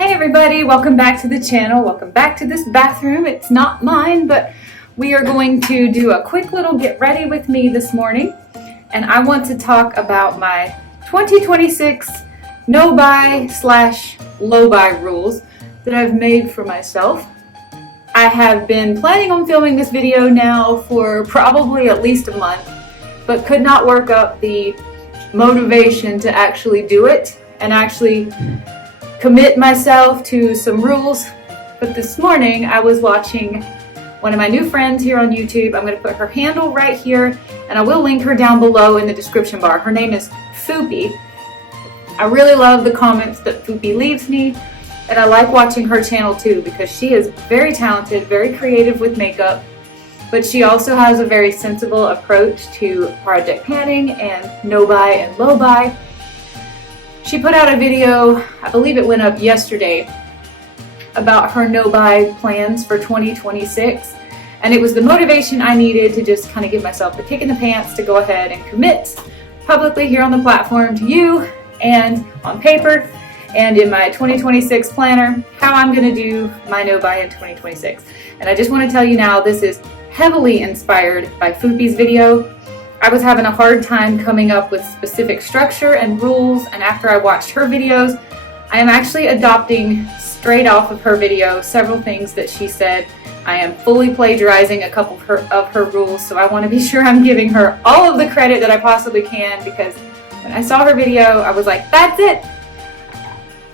Hey everybody, welcome back to the channel. Welcome back to this bathroom. It's not mine, but we are going to do a quick little get ready with me this morning. And I want to talk about my 2026 no-buy/low buy rules that I've made for myself. I have been planning on filming this video now for probably at least a month, but could not work up the motivation to actually do it and actually commit myself to some rules. But this morning I was watching one of my new friends here on YouTube. I'm going to put her handle right here and I will link her down below in the description bar. Her name is Foopy. I really love the comments that Foopy leaves me, and I like watching her channel too because she is very talented, very creative with makeup, but she also has a very sensible approach to project panning and no buy and low buy. She put out a video, I believe it went up yesterday, about her no-buy plans for 2026. And it was the motivation I needed to just kind of give myself the kick in the pants to go ahead and commit publicly here on the platform to you and on paper and in my 2026 planner how I'm going to do my no-buy in 2026. And I just want to tell you now, this is heavily inspired by Foopy's video. I was having a hard time coming up with specific structure and rules, and after I watched her videos, I am actually adopting straight off of her video several things that she said. I am fully plagiarizing a couple of her rules, so I want to be sure I'm giving her all of the credit that I possibly can, because when I saw her video, I was like, that's it!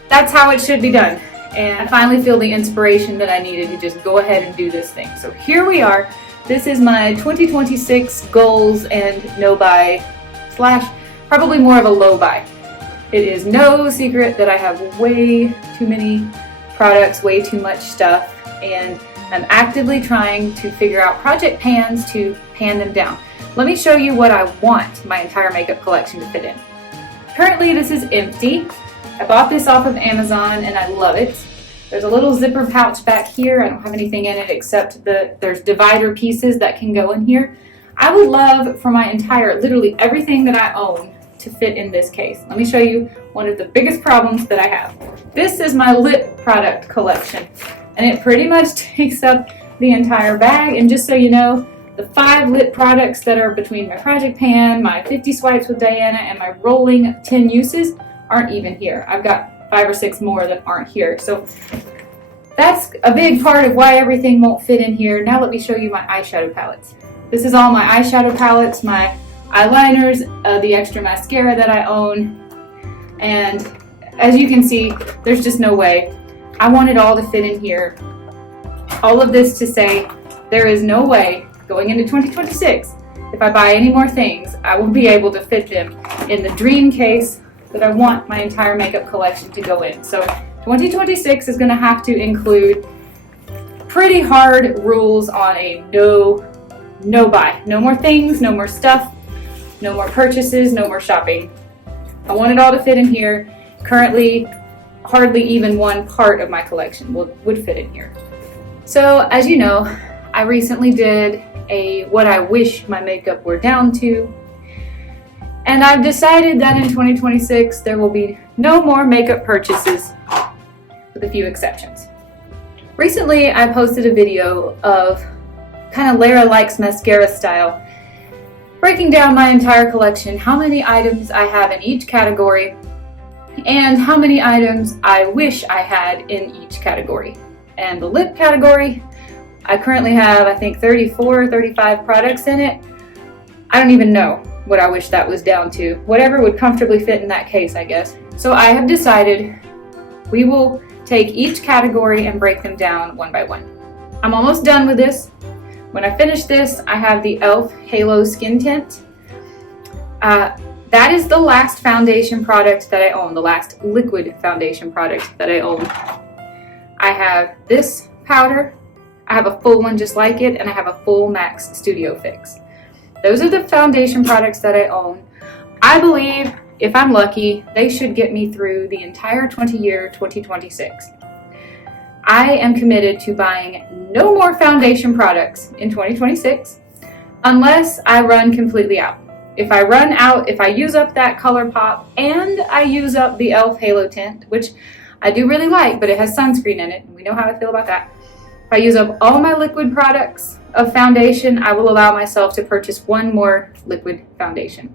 That's how it should be done. And I finally feel the inspiration that I needed to just go ahead and do this thing. So here we are. This is my 2026 goals and no buy / probably more of a low buy. It is no secret that I have way too many products, way too much stuff, and I'm actively trying to figure out project pans to pan them down. Let me show you what I want my entire makeup collection to fit in. Currently this is empty. I bought this off of Amazon and I love it. There's a little zipper pouch back here. I don't have anything in it except there's divider pieces that can go in here. I would love for my entire, literally everything that I own to fit in this case. Let me show you one of the biggest problems that I have. This is my lip product collection, and it pretty much takes up the entire bag. And just so you know, the 5 lip products that are between my project pan, my 50 swipes with Diana, and my rolling 10 uses aren't even here. I've got 5 or 6 more that aren't here. So that's a big part of why everything won't fit in here. Now let me show you my eyeshadow palettes. This is all my eyeshadow palettes, my eyeliners, the extra mascara that I own. And as you can see, there's just no way. I want it all to fit in here. All of this to say, there is no way going into 2026, if I buy any more things, I will be able to fit them in the dream case that I want my entire makeup collection to go in. So 2026 is going to have to include pretty hard rules on a no buy. No more things, no more stuff, no more purchases, no more shopping. I want it all to fit in here. Currently, hardly even one part of my collection would fit in here. So as you know, I recently did a what I wish my makeup were down to. And I've decided that in 2026, there will be no more makeup purchases, with a few exceptions. Recently, I posted a video of kind of Lara Likes Mascara style, breaking down my entire collection, how many items I have in each category, and how many items I wish I had in each category. And the lip category, I currently have, I think, 34, 35 products in it. I don't even know what I wish that was down to. Whatever would comfortably fit in that case, I guess. So I have decided we will take each category and break them down one by one. I'm almost done with this. When I finish this, I have the e.l.f. Halo Skin Tint. That is the last foundation product that I own, the last liquid foundation product that I own. I have this powder. I have a full one just like it, and I have a full Max Studio Fix. Those are the foundation products that I own. I believe, if I'm lucky, they should get me through the entire 2026. I am committed to buying no more foundation products in 2026 unless I run completely out. If I run out, if I use up that ColourPop and I use up the e.l.f. Halo Tint, which I do really like, but it has sunscreen in it, and we know how I feel about that. If I use up all my liquid products of foundation, I will allow myself to purchase one more liquid foundation.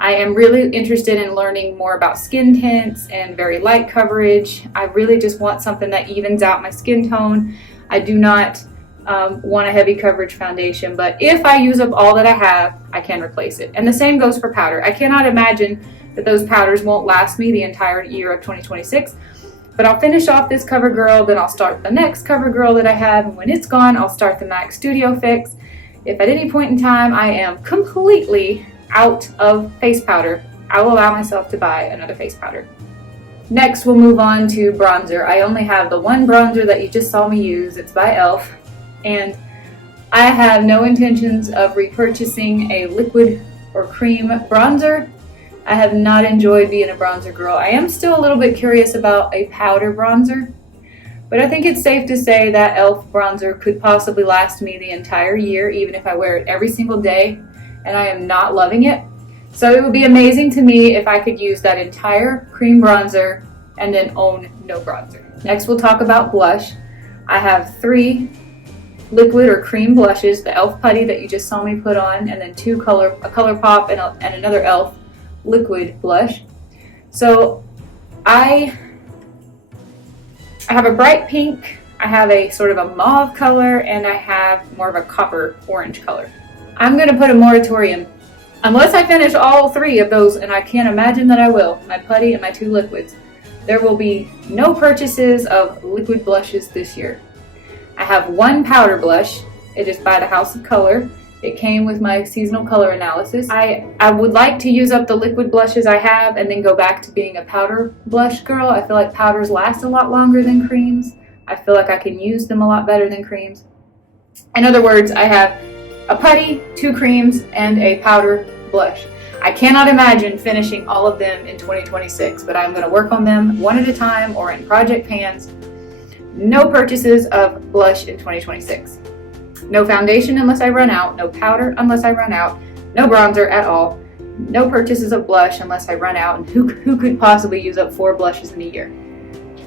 I am really interested in learning more about skin tints and very light coverage. I really just want something that evens out my skin tone. I do not want a heavy coverage foundation, but if I use up all that I have, I can replace it. And the same goes for powder. I cannot imagine that those powders won't last me the entire year of 2026, but I'll finish off this CoverGirl, then I'll start the next CoverGirl that I have, and when it's gone, I'll start the MAC Studio Fix. If at any point in time I am completely out of face powder, I will allow myself to buy another face powder. Next, we'll move on to bronzer. I only have the one bronzer that you just saw me use. It's by e.l.f. And I have no intentions of repurchasing a liquid or cream bronzer. I have not enjoyed being a bronzer girl. I am still a little bit curious about a powder bronzer, but I think it's safe to say that e.l.f. bronzer could possibly last me the entire year, even if I wear it every single day, and I am not loving it. So it would be amazing to me if I could use that entire cream bronzer and then own no bronzer. Next, we'll talk about blush. I have 3 liquid or cream blushes, the e.l.f. putty that you just saw me put on, and then a ColourPop and another e.l.f. liquid blush. So I have a bright pink, I have a sort of a mauve color, and I have more of a copper orange color. I'm going to put a moratorium. Unless I finish all 3 of those, and I can't imagine that I will, my putty and my 2 liquids, there will be no purchases of liquid blushes this year. I have 1 powder blush. It is by the House of Color. It came with my seasonal color analysis. I would like to use up the liquid blushes I have and then go back to being a powder blush girl. I feel like powders last a lot longer than creams. I feel like I can use them a lot better than creams. In other words, I have a putty, 2 creams, and a powder blush. I cannot imagine finishing all of them in 2026, but I'm going to work on them one at a time or in project pans. No purchases of blush in 2026. No foundation unless I run out, no powder unless I run out, no bronzer at all, no purchases of blush unless I run out, and who could possibly use up 4 blushes in a year?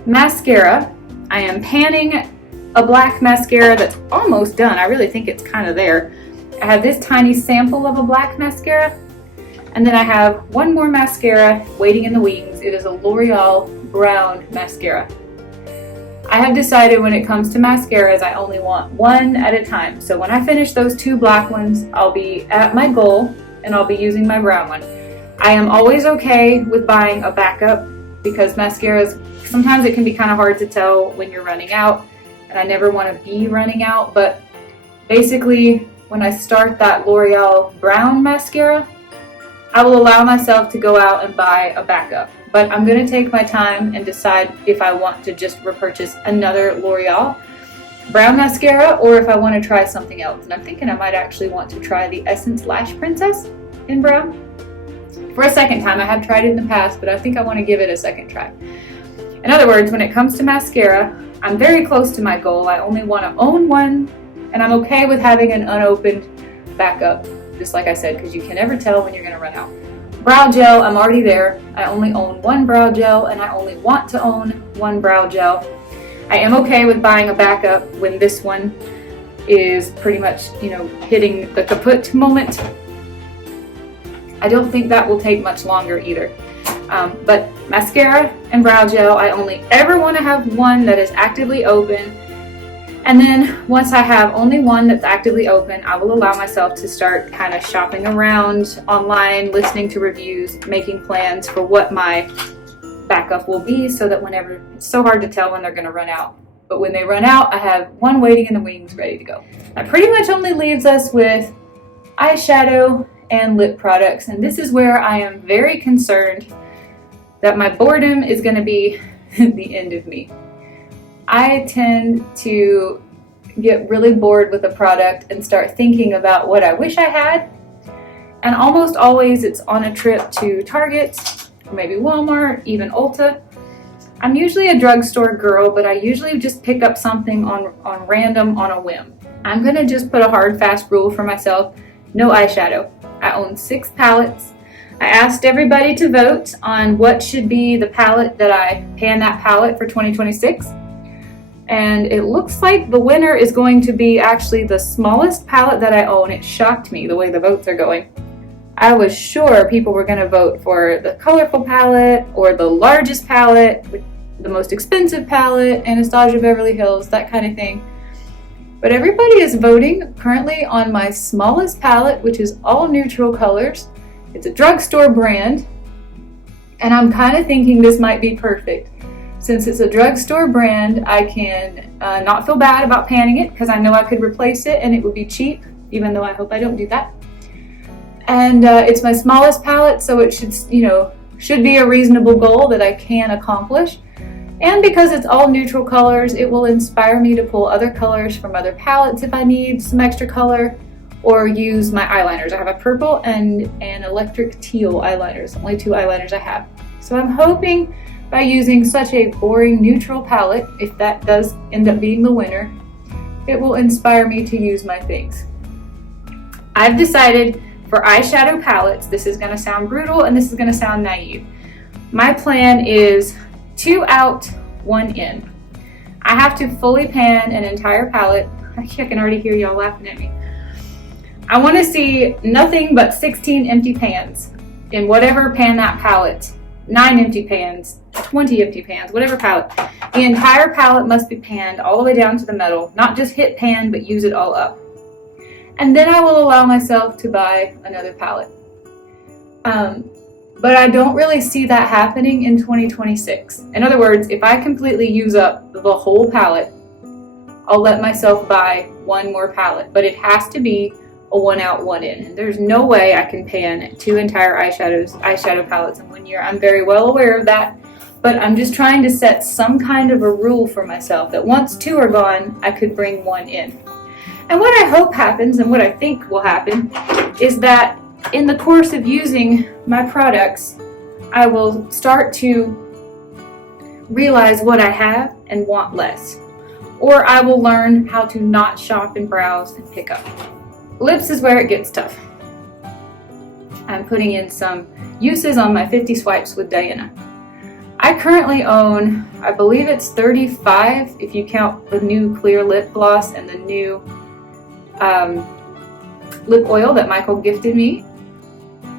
Mascara. I am panning a black mascara that's almost done. I really think it's kind of there. I have this tiny sample of a black mascara, and then I have 1 more mascara waiting in the wings. It is a L'Oreal brown mascara. I have decided when it comes to mascaras, I only want 1 at a time. So when I finish those 2 black ones, I'll be at my goal and I'll be using my brown one. I am always okay with buying a backup because mascaras, sometimes it can be kind of hard to tell when you're running out, and I never want to be running out. But basically, when I start that L'Oreal brown mascara, I will allow myself to go out and buy a backup. But I'm going to take my time and decide if I want to just repurchase another L'Oreal brown mascara or if I want to try something else. And I'm thinking I might actually want to try the Essence Lash Princess in brown for a second time. I have tried it in the past, but I think I want to give it a second try. In other words, when it comes to mascara, I'm very close to my goal. I only want to own 1, and I'm okay with having an unopened backup, just like I said, because you can never tell when you're going to run out. Brow gel, I'm already there. I only own 1 brow gel, and I only want to own 1 brow gel. I am okay with buying a backup when this one is pretty much, hitting the kaput moment. I don't think that will take much longer either. But mascara and brow gel, I only ever want to have 1 that is actively open. And then once I have only 1 that's actively open, I will allow myself to start kind of shopping around online, listening to reviews, making plans for what my backup will be, so that whenever, it's so hard to tell when they're going to run out. But when they run out, I have 1 waiting in the wings ready to go. That pretty much only leaves us with eyeshadow and lip products. And this is where I am very concerned that my boredom is going to be the end of me. I tend to get really bored with a product and start thinking about what I wish I had. And almost always it's on a trip to Target, or maybe Walmart, even Ulta. I'm usually a drugstore girl, but I usually just pick up something on random on a whim. I'm gonna just put a hard, fast rule for myself: no eyeshadow. I own 6 palettes. I asked everybody to vote on what should be the palette that I pan that palette for 2026. And it looks like the winner is going to be actually the smallest palette that I own. It shocked me the way the votes are going. I was sure people were going to vote for the colorful palette or the largest palette, the most expensive palette, Anastasia Beverly Hills, that kind of thing. But everybody is voting currently on my smallest palette, which is all neutral colors. It's a drugstore brand, and I'm kind of thinking this might be perfect. Since it's a drugstore brand, I can not feel bad about panning it because I know I could replace it and it would be cheap, even though I hope I don't do that. And it's my smallest palette, so it should be a reasonable goal that I can accomplish. And because it's all neutral colors, it will inspire me to pull other colors from other palettes if I need some extra color, or use my eyeliners. I have a purple and an electric teal eyeliners, only 2 eyeliners I have. So I'm hoping by using such a boring neutral palette, if that does end up being the winner, it will inspire me to use my things. I've decided for eyeshadow palettes, this is going to sound brutal and this is going to sound naive. My plan is 2 out, 1 in. I have to fully pan an entire palette. I can already hear y'all laughing at me. I want to see nothing but 16 empty pans in whatever pan that palette. 9 empty pans, 20 empty pans, whatever palette. The entire palette must be panned all the way down to the metal, not just hit pan, but use it all up. And then I will allow myself to buy another palette. But I don't really see that happening in 2026. In other words, if I completely use up the whole palette, I'll let myself buy 1 more palette. But it has to be a 1 out, 1 in. And there's no way I can pan 2 entire eyeshadow palettes in 1 year. I'm very well aware of that. But I'm just trying to set some kind of a rule for myself that once 2 are gone, I could bring 1 in. And what I hope happens, and what I think will happen, is that in the course of using my products, I will start to realize what I have and want less. Or I will learn how to not shop and browse and pick up. Lips is where it gets tough. I'm putting in some uses on my 50 swipes with Diana. I currently own, I believe it's 35 if you count the new clear lip gloss and the new lip oil that Michael gifted me.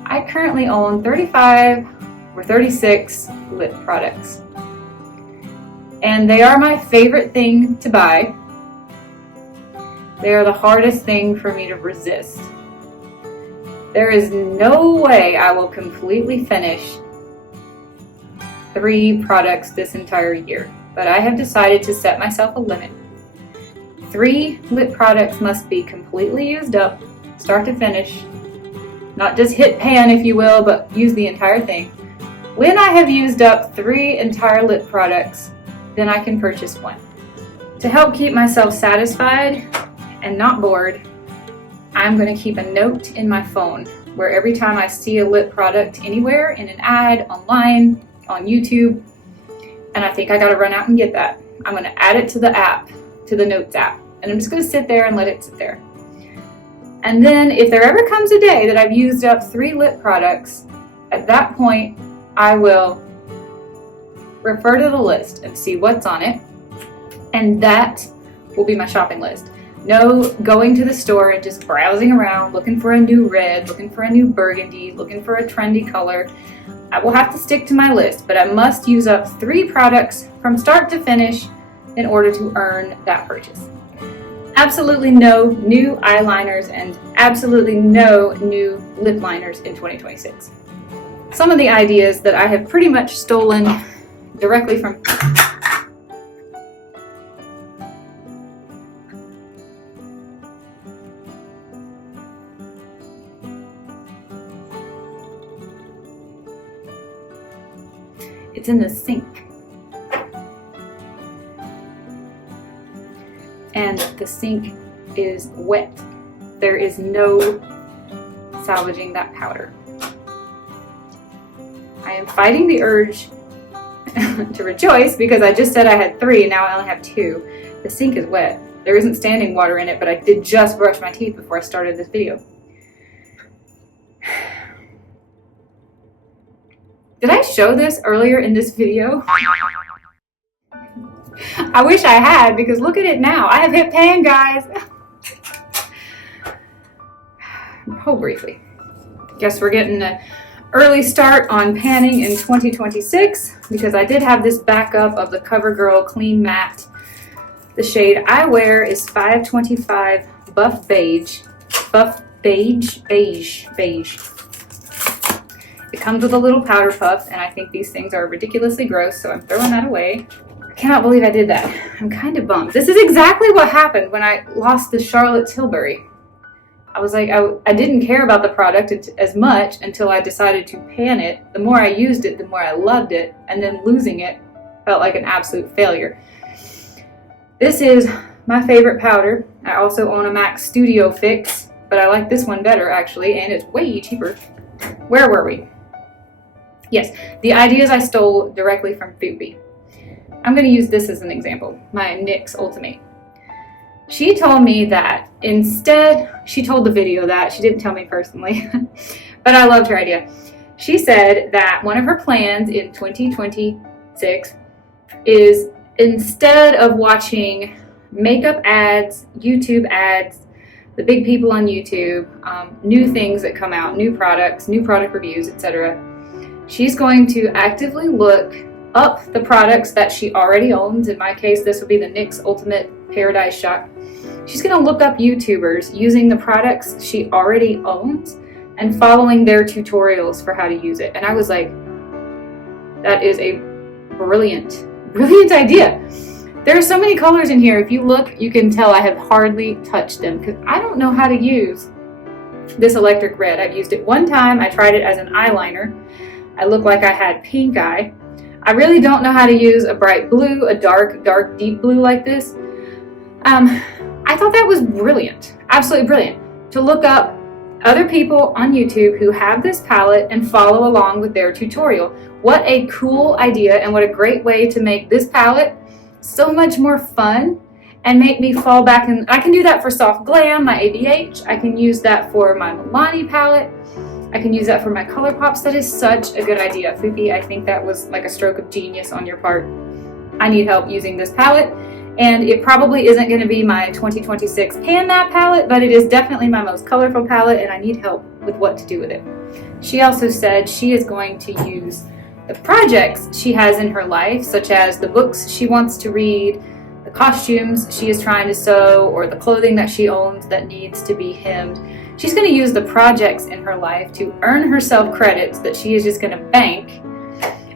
I currently own 35 or 36 lip products. And they are my favorite thing to buy. They are the hardest thing for me to resist. There is no way I will completely finish 3 products this entire year, but I have decided to set myself a limit. 3 lip products must be completely used up, start to finish. Not just hit pan, if you will, but use the entire thing. When I have used up 3 entire lip products, then I can purchase 1. To help keep myself satisfied and not bored, I'm going to keep a note in my phone where every time I see a lip product anywhere, in an ad, online, on YouTube, and I think I got to run out and get that, I'm going to add it to the app, to the Notes app, and I'm just going to sit there and let it sit there. And then if there ever comes a day that I've used up 3 lip products, at that point I will refer to the list and see what's on it, and that will be my shopping list. No going to the store and just browsing around looking for a new red, looking for a new burgundy, looking for a trendy color. I will have to stick to my list, but I must use up 3 products from start to finish in order to earn that purchase. Absolutely no new eyeliners and absolutely no new lip liners in 2026. Some of the ideas that I have pretty much stolen directly from it's in the sink. And the sink is wet. There is no salvaging that powder. I am fighting the urge to rejoice because I just said I had 3 and now I only have 2. The sink is wet. There isn't standing water in it, but I did just brush my teeth before I started this video. Did I show this earlier in this video? I wish I had, because look at it now. I have hit pan, guys. Oh, briefly. Guess we're getting an early start on panning in 2026 because I did have this backup of the CoverGirl Clean Matte. The shade I wear is 525 Buff Beige. Buff Beige. It comes with a little powder puff, and I think these things are ridiculously gross, so I'm throwing that away. I cannot believe I did that. I'm kind of bummed. This is exactly what happened when I lost the Charlotte Tilbury. I was like, I didn't care about the product as much until I decided to pan it. The more I used it, the more I loved it, and then losing it felt like an absolute failure. This is my favorite powder. I also own a MAC Studio Fix, but I like this one better actually, and it's way cheaper. Where were we? Yes, the ideas I stole directly from Phoebe. I'm going to use this as an example, my NYX Ultimate. She told me that she told the video that, she didn't tell me personally, but I loved her idea. She said that one of her plans in 2026 is, instead of watching makeup ads, YouTube ads, the big people on YouTube, new things that come out, new product reviews, etc., she's going to actively look up the products that she already owns. In my case, this would be the NYX Ultimate Paradise Shot. She's going to look up YouTubers using the products she already owns and following their tutorials for how to use it. And I was like, that is a brilliant idea. There are so many colors in here. If you look, you can tell I have hardly touched them because I don't know how to use this electric red. I've used it one time. I tried it as an eyeliner. I looked like I had pink eye. I really don't know how to use a bright blue, a dark, deep blue like this. I thought that was brilliant, absolutely brilliant, to look up other people on YouTube who have this palette and follow along with their tutorial. What a cool idea, and what a great way to make this palette so much more fun and make me fall back in. I can do that for Soft Glam, my ABH. I can use that for my Milani palette. I can use that for my ColourPops. That is such a good idea, Fupi. I think that was like a stroke of genius on your part. I need help using this palette, and it probably isn't going to be my 2026 Pan That palette, but it is definitely my most colorful palette, and I need help with what to do with it. She also said she is going to use the projects she has in her life, such as the books she wants to read, the costumes she is trying to sew, or the clothing that she owns that needs to be hemmed. She's going to use the projects in her life to earn herself credits that she is just going to bank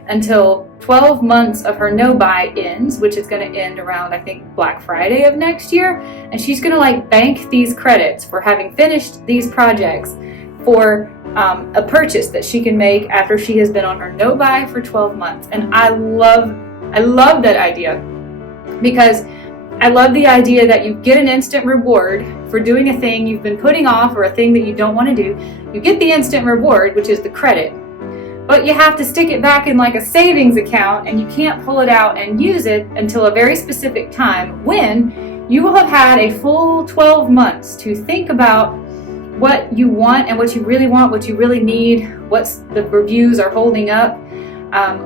until 12 months of her no-buy ends, which is going to end around, I think, Black Friday of next year. And she's going to bank these credits for having finished these projects for a purchase that she can make after she has been on her no-buy for 12 months. And I love that idea, because I love the idea that you get an instant reward for doing a thing you've been putting off, or a thing that you don't want to do. You get the instant reward, which is the credit, but you have to stick it back in like a savings account, and you can't pull it out and use it until a very specific time, when you will have had a full 12 months to think about what you want and what you really want, what you really need, what the reviews are holding up,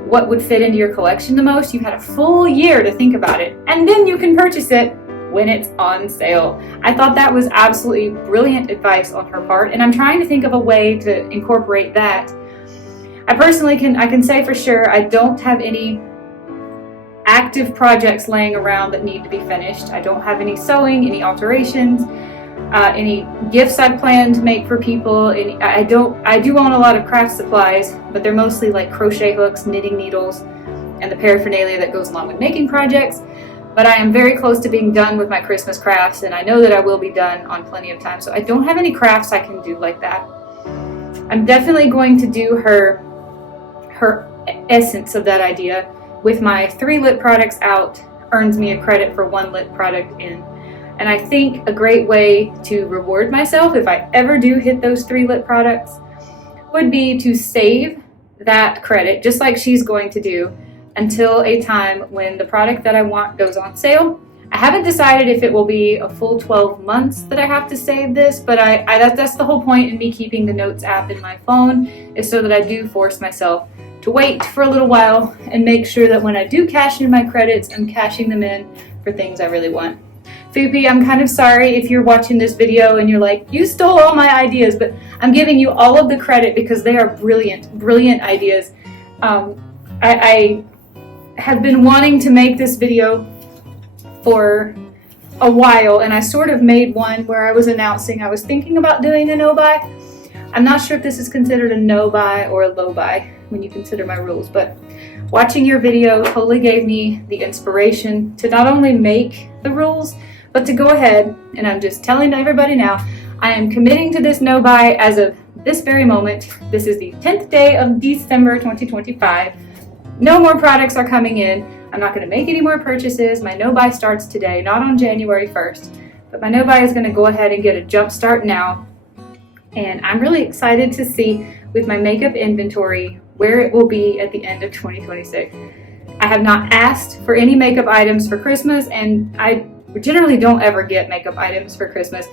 what would fit into your collection the most. You've had a full year to think about it, and then you can purchase it when it's on sale. I thought that was absolutely brilliant advice on her part, and I'm trying to think of a way to incorporate that. I personally can say for sure I don't have any active projects laying around that need to be finished. I don't have any sewing, any alterations, any gifts I plan to make for people. I do own a lot of craft supplies, but they're mostly like crochet hooks, knitting needles, and the paraphernalia that goes along with making projects. But I am very close to being done with my Christmas crafts, and I know that I will be done on plenty of time, so I don't have any crafts I can do like that. I'm definitely going to do her essence of that idea with my 3 lit products out earns me a credit for 1 lit product in. And I think a great way to reward myself if I ever do hit those 3 lit products would be to save that credit, just like she's going to do, until a time when the product that I want goes on sale. I haven't decided if it will be a full 12 months that I have to save this, but that's the whole point in me keeping the Notes app in my phone, is so that I do force myself to wait for a little while and make sure that when I do cash in my credits, I'm cashing them in for things I really want. Foopy, I'm kind of sorry if you're watching this video and you're like, you stole all my ideas, but I'm giving you all of the credit because they are brilliant, brilliant ideas. I have been wanting to make this video for a while, and I sort of made one where I was announcing I was thinking about doing a no-buy. I'm not sure if this is considered a no-buy or a low-buy when you consider my rules, but watching your video totally gave me the inspiration to not only make the rules, but to go ahead, and I'm just telling everybody now, I am committing to this no-buy as of this very moment. This is the 10th day of December 2025. No more products are coming in. I'm not going to make any more purchases. My no-buy starts today, not on January 1st, but my no-buy is going to go ahead and get a jump start now. And I'm really excited to see with my makeup inventory where it will be at the end of 2026. I have not asked for any makeup items for Christmas, and I generally don't ever get makeup items for Christmas.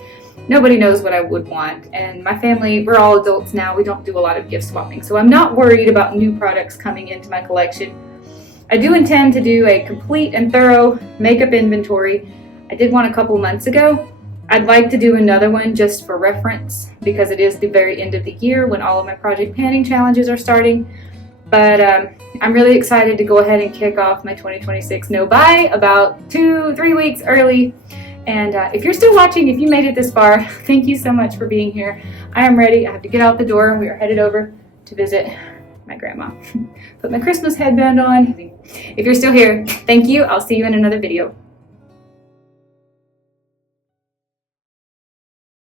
Nobody knows what I would want, and my family, we're all adults now. We don't do a lot of gift swapping, so I'm not worried about new products coming into my collection. I do intend to do a complete and thorough makeup inventory. I did one a couple months ago. I'd like to do another one just for reference because it is the very end of the year when all of my project panning challenges are starting. But I'm really excited to go ahead and kick off my 2026 no-buy about 2-3 weeks early. And if you're still watching, if you made it this far, thank you so much for being here. I am ready. I have to get out the door, and we are headed over to visit my grandma. Put my Christmas headband on. If you're still here, thank you. I'll see you in another video.